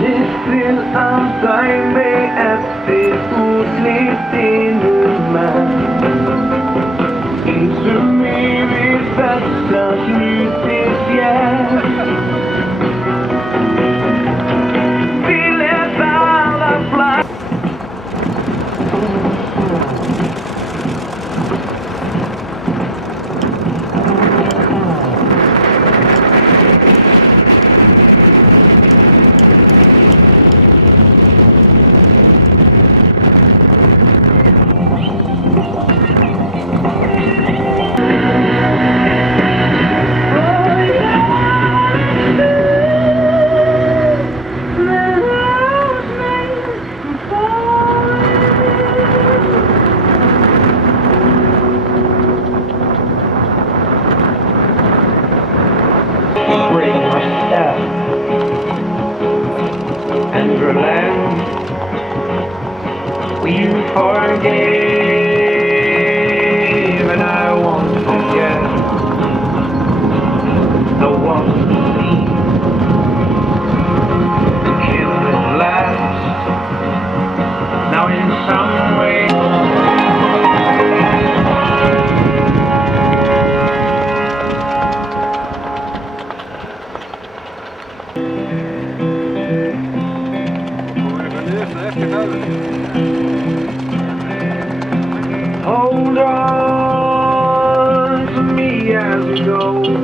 Lyssna antar mig efter ordligt inuman. Inte mer vid bästa slutet igen. Vi lät alla fly. Bring myself and relent. We forgave, and I want to get the one to see to kill at last. Now in some way. Hold on to me as we go.